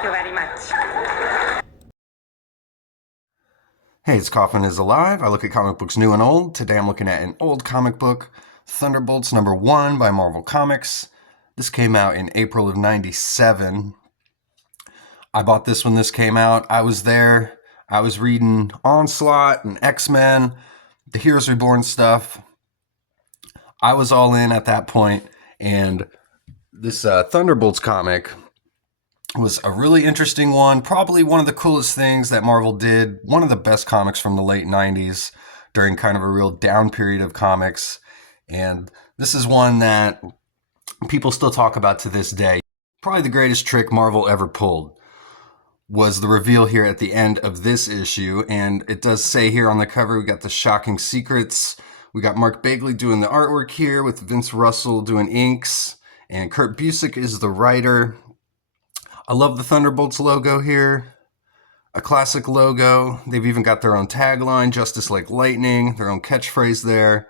Thank you very much. Hey, it's Kaufman is Alive. I look at comic books new and old. Today I'm looking at an old comic book, Thunderbolts #1 by Marvel Comics. This came out in April of '97. I bought this when this came out. I was there. I was reading Onslaught and X-Men, the Heroes Reborn stuff. I was all in at that point, and this Thunderbolts comic was a really interesting one. Probably one of the coolest things that Marvel did. One of the best comics from the late 90s during kind of a real down period of comics. And this is one that people still talk about to this day. Probably the greatest trick Marvel ever pulled was the reveal here at the end of this issue. And it does say here on the cover, we got the shocking secrets. We got Mark Bagley doing the artwork here with Vince Russell doing inks. And Kurt Busiek is the writer. I love the Thunderbolts logo here. A classic logo. They've even got their own tagline, Justice Like Lightning, their own catchphrase there.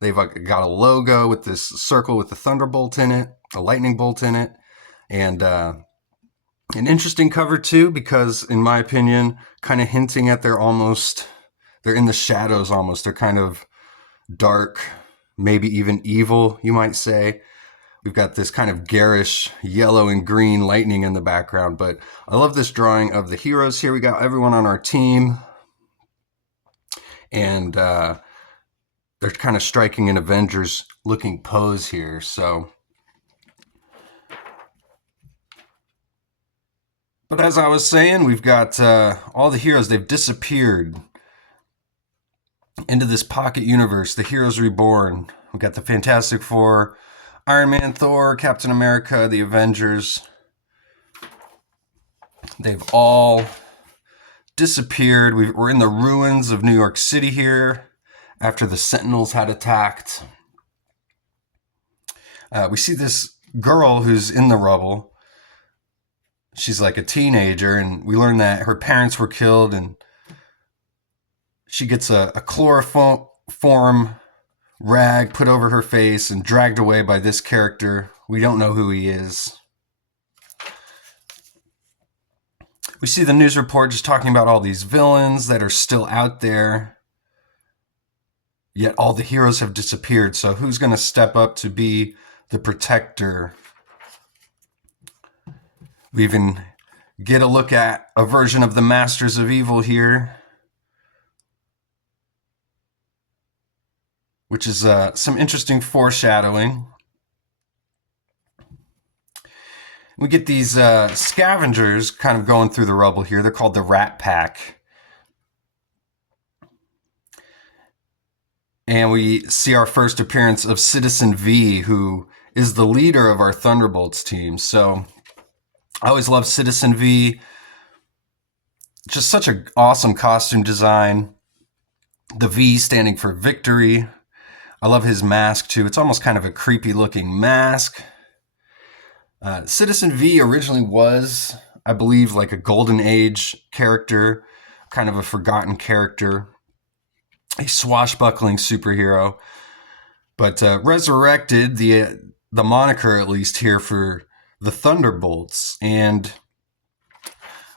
They've got a logo with this circle with the Thunderbolt in it, a lightning bolt in it. And an interesting cover too, because in my opinion, kind of hinting at they're in the shadows almost. They're kind of dark, maybe even evil, you might say. We've got this kind of garish yellow and green lightning in the background, but I love this drawing of the heroes here. We got everyone on our team, and they're kind of striking an Avengers-looking pose here. So, but as I was saying, we've got all the heroes. They've disappeared into this pocket universe, the Heroes Reborn. We've got the Fantastic Four, Iron Man, Thor, Captain America, the Avengers. They've all disappeared. We're in the ruins of New York City here after the Sentinels had attacked. We see this girl who's in the rubble. She's like a teenager, and we learn that her parents were killed, and she gets a chloroform rag put over her face and dragged away by this character. We don't know who he is. We see the news report just talking about all these villains that are still out there. Yet all the heroes have disappeared. So who's going to step up to be the protector? We even get a look at a version of the Masters of Evil here, which is some interesting foreshadowing. We get these scavengers kind of going through the rubble here. They're called the Rat Pack. And we see our first appearance of Citizen V, who is the leader of our Thunderbolts team. So I always love Citizen V. Just such an awesome costume design. The V standing for victory. I love his mask too. It's almost kind of a creepy looking mask. Citizen V originally was, I believe, like a Golden Age character, kind of a forgotten character, a swashbuckling superhero, but resurrected the moniker, at least here, for the Thunderbolts. And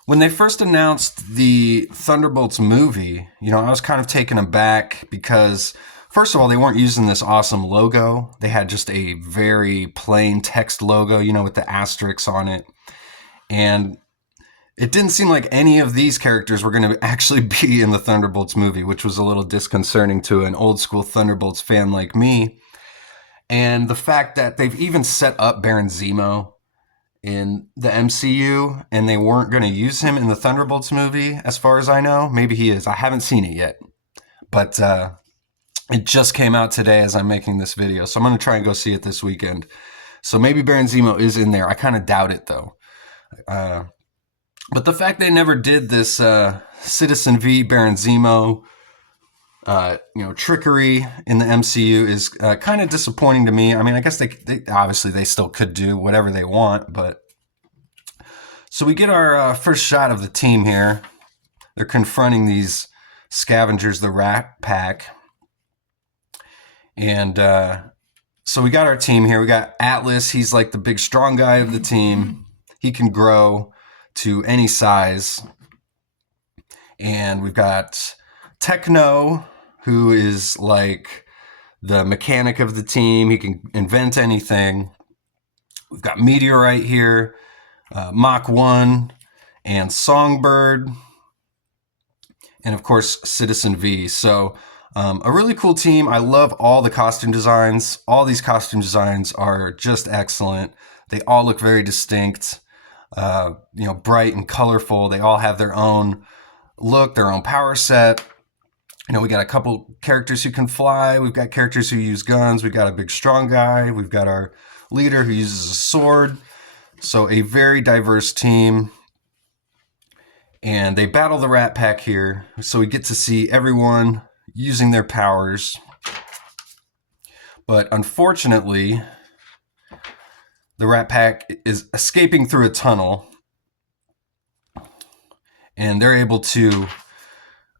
when they first announced the Thunderbolts movie, I was kind of taken aback because, first of all, they weren't using this awesome logo. They had just a very plain text logo, with the asterisks on it. And it didn't seem like any of these characters were going to actually be in the Thunderbolts movie, which was a little disconcerting to an old school Thunderbolts fan like me. And the fact that they've even set up Baron Zemo in the MCU, and they weren't going to use him in the Thunderbolts movie, as far as I know. Maybe he is. I haven't seen it yet. But it just came out today as I'm making this video, so I'm going to try and go see it this weekend. So maybe Baron Zemo is in there. I kind of doubt it, though. But the fact they never did this Citizen V, Baron Zemo, trickery in the MCU is kind of disappointing to me. I mean, I guess they obviously they still could do whatever they want, but so we get our first shot of the team here. They're confronting these scavengers, the Rat Pack, and so we got our team here. We got Atlas. He's like the big strong guy of the team. He can grow to any size. And we've got Techno, who is like the mechanic of the team. He can invent anything. We've got Meteorite here, Mach 1, and Songbird, and of course Citizen V. So a really cool team. I love all the costume designs. All these costume designs are just excellent. They all look very distinct, bright and colorful. They all have their own look, their own power set. We got a couple characters who can fly. We've got characters who use guns. We've got a big strong guy. We've got our leader who uses a sword. So a very diverse team. And they battle the Rat Pack here. So we get to see everyone using their powers. But unfortunately, the Rat Pack is escaping through a tunnel. And they're able to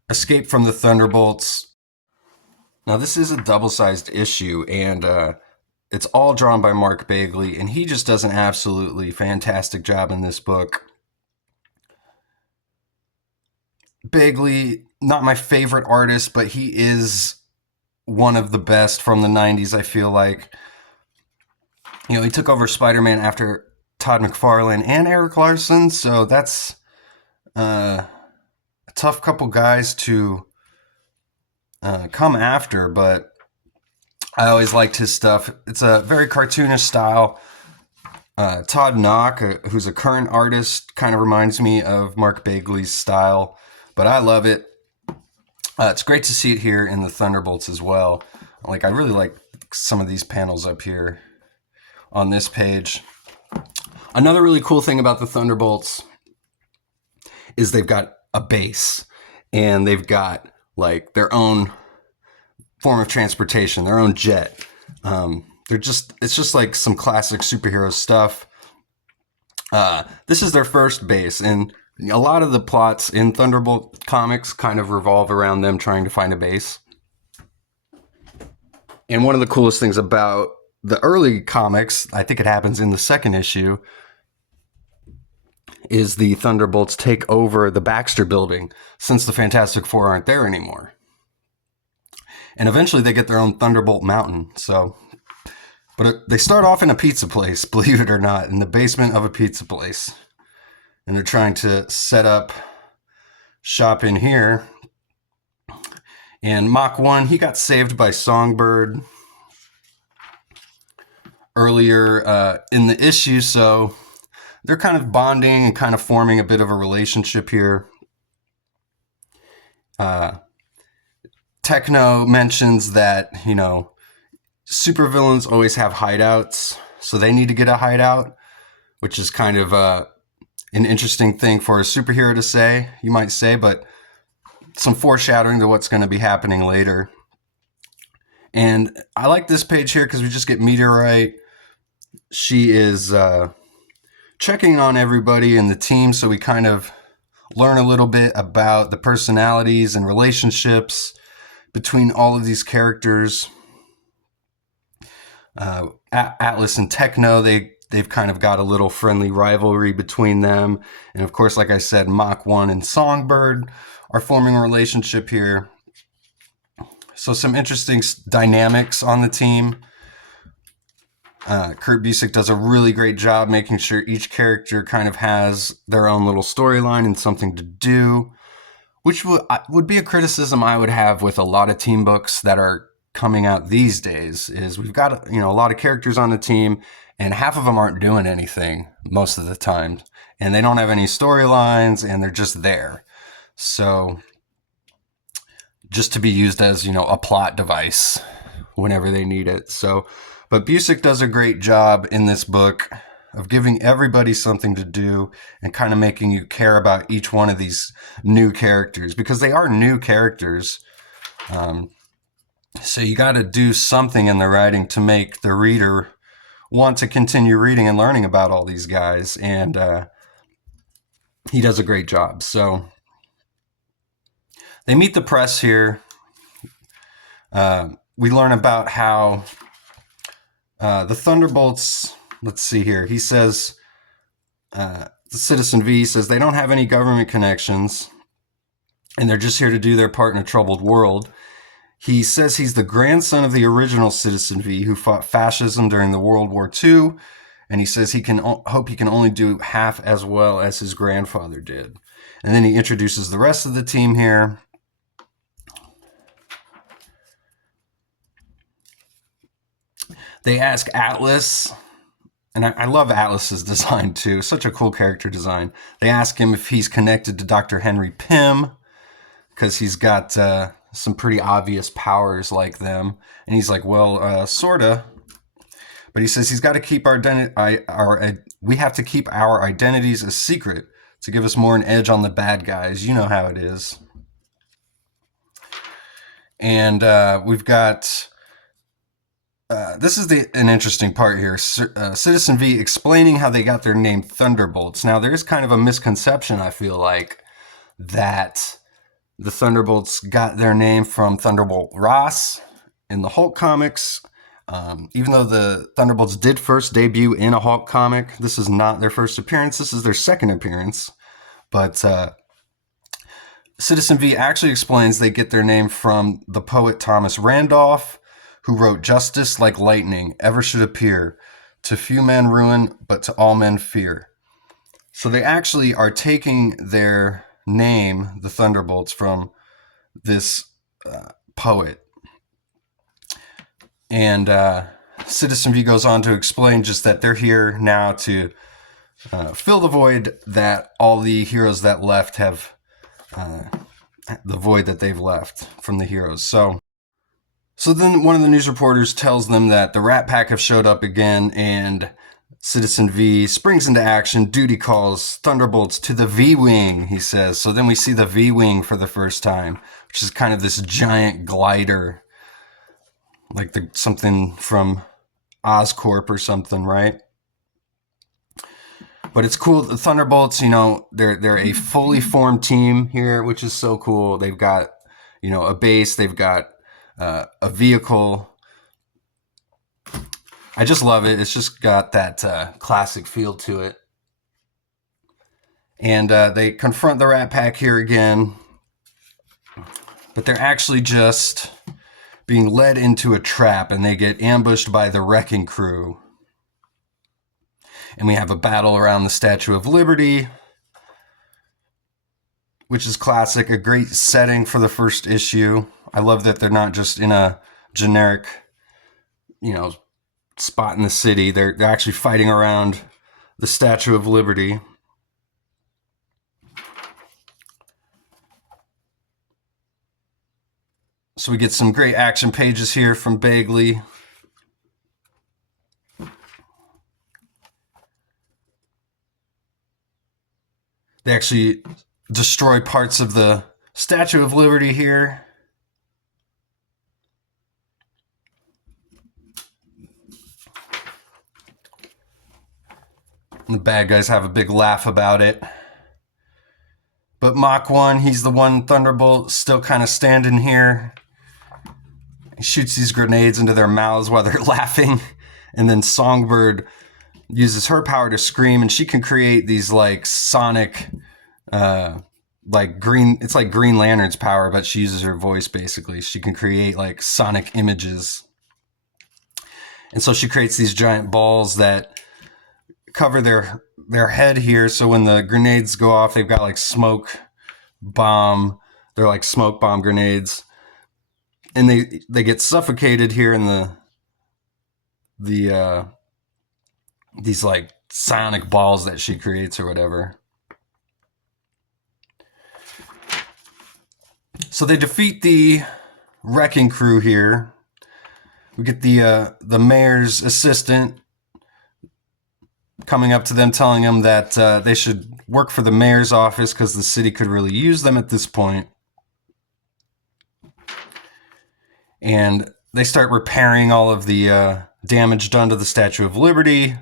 escape from the Thunderbolts. Now, this is a double-sized issue, and it's all drawn by Mark Bagley, and he just does an absolutely fantastic job in this book. Bagley, not my favorite artist, but he is one of the best from the 90s, I feel like. He took over Spider-Man after Todd McFarlane and Eric Larson, so that's a tough couple guys to come after, but I always liked his stuff. It's a very cartoonish style. Todd Knock, who's a current artist, kind of reminds me of Mark Bagley's style, but I love it. It's great to see it here in the Thunderbolts as well. I really like some of these panels up here on this page. Another really cool thing about the Thunderbolts is they've got a base, and they've got their own form of transportation, their own jet. It's just like some classic superhero stuff. This is their first base, and a lot of the plots in Thunderbolt comics kind of revolve around them trying to find a base. And one of the coolest things about the early comics, I think it happens in the second issue, is the Thunderbolts take over the Baxter building since the Fantastic Four aren't there anymore. And eventually they get their own Thunderbolt Mountain. But they start off in a pizza place, believe it or not, in the basement of a pizza place. And they're trying to set up shop in here. And Mach 1, he got saved by Songbird earlier in the issue, so they're kind of bonding and kind of forming a bit of a relationship here. Techno mentions that, supervillains always have hideouts, so they need to get a hideout, which is kind of an interesting thing for a superhero to say, you might say, but some foreshadowing to what's going to be happening later. And I like this page here because we just get Meteorite. She is checking on everybody in the team, so we kind of learn a little bit about the personalities and relationships between all of these characters. Atlas and Techno, they've kind of got a little friendly rivalry between them. And of course, like I said, Mach 1 and Songbird are forming a relationship here. So some interesting dynamics on the team. Kurt Busiek does a really great job making sure each character kind of has their own little storyline and something to do, which would be a criticism I would have with a lot of team books that are coming out these days. Is we've got a lot of characters on the team, and half of them aren't doing anything most of the time, and they don't have any storylines, and they're just there. So just to be used as, a plot device whenever they need it. But Busiek does a great job in this book of giving everybody something to do and kind of making you care about each one of these new characters, because they are new characters. So you got to do something in the writing to make the reader want to continue reading and learning about all these guys. And he does a great job. So they meet the press here. We learn about how the Thunderbolts, let's see here. He says Citizen V says they don't have any government connections and they're just here to do their part in a troubled world. He says he's the grandson of the original Citizen V who fought fascism during the World War II, and he says he can hope he can only do half as well as his grandfather did. And then he introduces the rest of the team here. They ask Atlas, and I love Atlas's design too. Such a cool character design. They ask him if he's connected to Dr. Henry Pym, because he's got some pretty obvious powers like them. And he's like, well, sorta. But he says he's got to keep we have to keep our identities a secret to give us more an edge on the bad guys. You know how it is. And we've got, this is an interesting part here. Citizen V explaining how they got their name Thunderbolts. Now, there's kind of a misconception, I feel like, that the Thunderbolts got their name from Thunderbolt Ross in the Hulk comics. Even though the Thunderbolts did first debut in a Hulk comic, this is not their first appearance. This is their second appearance. But Citizen V actually explains they get their name from the poet Thomas Randolph, who wrote, "Justice like lightning ever should appear, to few men ruin, but to all men fear." So they actually are taking their name, the Thunderbolts, from this poet. And Citizen V goes on to explain just that they're here now to fill the void that all the heroes that left have, the void that they've left from the heroes. So then one of the news reporters tells them that the Rat Pack have showed up again, and Citizen V springs into action. Duty calls Thunderbolts to the V-Wing, he says. So then we see the V-Wing for the first time, which is kind of this giant glider, like something from Oscorp or something, right? But it's cool. The Thunderbolts, they're a fully formed team here, which is so cool. They've got, a base. They've got a vehicle. I just love it. It's just got that classic feel to it. And they confront the Rat Pack here again, but they're actually just being led into a trap, and they get ambushed by the Wrecking Crew. And we have a battle around the Statue of Liberty, which is classic, a great setting for the first issue. I love that they're not just in a generic, spot in the city. They're actually fighting around the Statue of Liberty. So we get some great action pages here from Bagley. They actually destroy parts of the Statue of Liberty here. And the bad guys have a big laugh about it. But Mach 1, he's the one Thunderbolt still kind of standing here. He shoots these grenades into their mouths while they're laughing. And then Songbird uses her power to scream, and she can create these like sonic, it's like Green Lantern's power, but she uses her voice basically. She can create like sonic images. And so she creates these giant balls that cover their head here. So when the grenades go off, they've got like smoke bomb. They're like smoke bomb grenades. And they get suffocated here in these like sonic balls that she creates or whatever. So they defeat the Wrecking Crew here. We get the mayor's assistant coming up to them, telling them that they should work for the mayor's office because the city could really use them at this point. And they start repairing all of the damage done to the Statue of Liberty.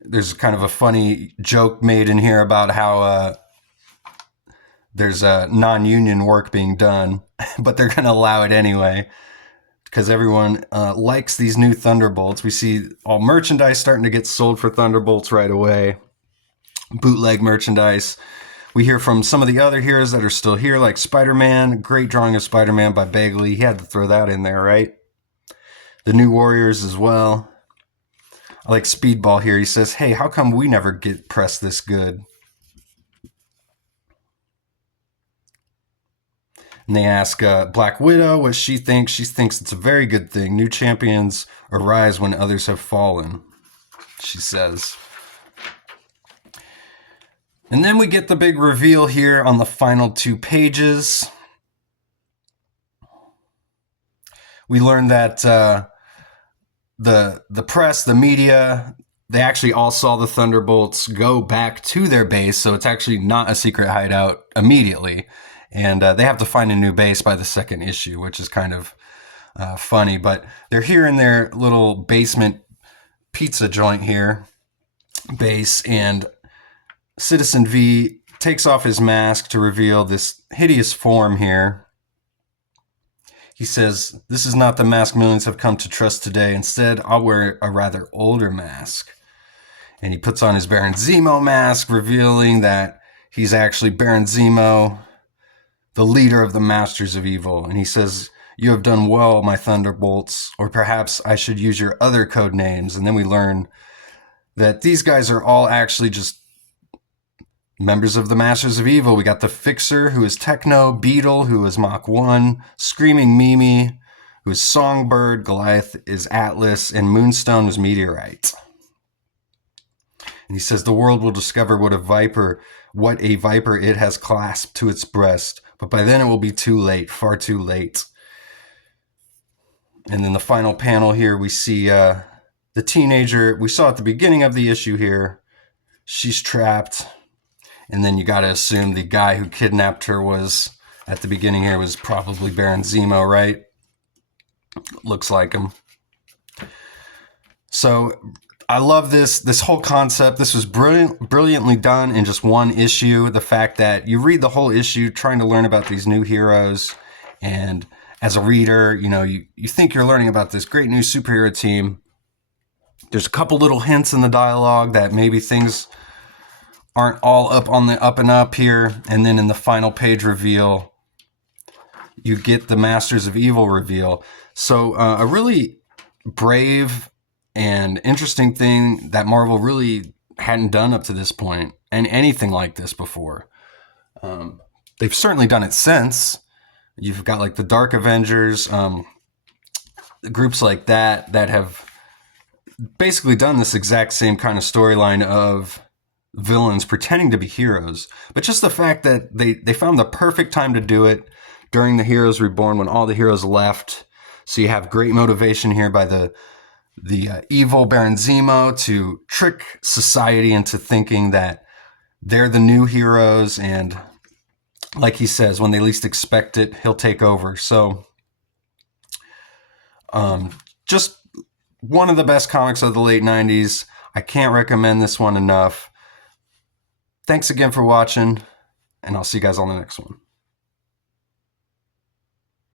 There's kind of a funny joke made in here about how there's non-union work being done, but they're going to allow it anyway because everyone likes these new Thunderbolts. We see all merchandise starting to get sold for Thunderbolts right away. Bootleg merchandise. We hear from some of the other heroes that are still here, like Spider-Man. Great drawing of Spider-Man by Bagley. He had to throw that in there, right? The New Warriors as well. I like Speedball here. He says, hey, how come we never get pressed this good? And they ask Black Widow what she thinks. She thinks it's a very good thing. New champions arise when others have fallen, she says. And then we get the big reveal here on the final 2 pages. We learn that the press, the media, they actually all saw the Thunderbolts go back to their base, so it's actually not a secret hideout immediately. And they have to find a new base by the 2nd issue, which is kind of funny. But they're here in their little basement pizza joint here, base, and Citizen V takes off his mask to reveal this hideous form here. He says, this is not the mask millions have come to trust today. Instead, I'll wear a rather older mask. And he puts on his Baron Zemo mask, revealing that he's actually Baron Zemo, the leader of the Masters of Evil. And he says, you have done well, my Thunderbolts, or perhaps I should use your other code names. And then we learn that these guys are all actually just members of the Masters of Evil. We got the Fixer, who is Techno, Beetle, who is Mach 1, Screaming Mimi, who is Songbird, Goliath is Atlas, and Moonstone was Meteorite. And he says the world will discover what a viper it has clasped to its breast, but by then it will be too late, far too late. And then the final panel here, we see the teenager we saw at the beginning of the issue here. She's trapped. And then you got to assume the guy who kidnapped her was, at the beginning here, was probably Baron Zemo, right? Looks like him. So I love this whole concept. This was brilliantly done in just 1 issue. The fact that you read the whole issue trying to learn about these new heroes. And as a reader, you think you're learning about this great new superhero team. There's a couple little hints in the dialogue that maybe things aren't all up on the up and up here. And then in the final page reveal, you get the Masters of Evil reveal. So a really brave and interesting thing that Marvel really hadn't done up to this point, and anything like this before. They've certainly done it since. You've got like the Dark Avengers, groups like that have basically done this exact same kind of storyline of villains pretending to be heroes. But just the fact that they found the perfect time to do it during the Heroes Reborn, when all the heroes left. So you have great motivation here by the evil Baron Zemo to trick society into thinking that they're the new heroes, and like he says, when they least expect it, he'll take over. So just one of the best comics of the late 90s. I can't recommend this one enough. Thanks again for watching, and I'll see you guys on the next one.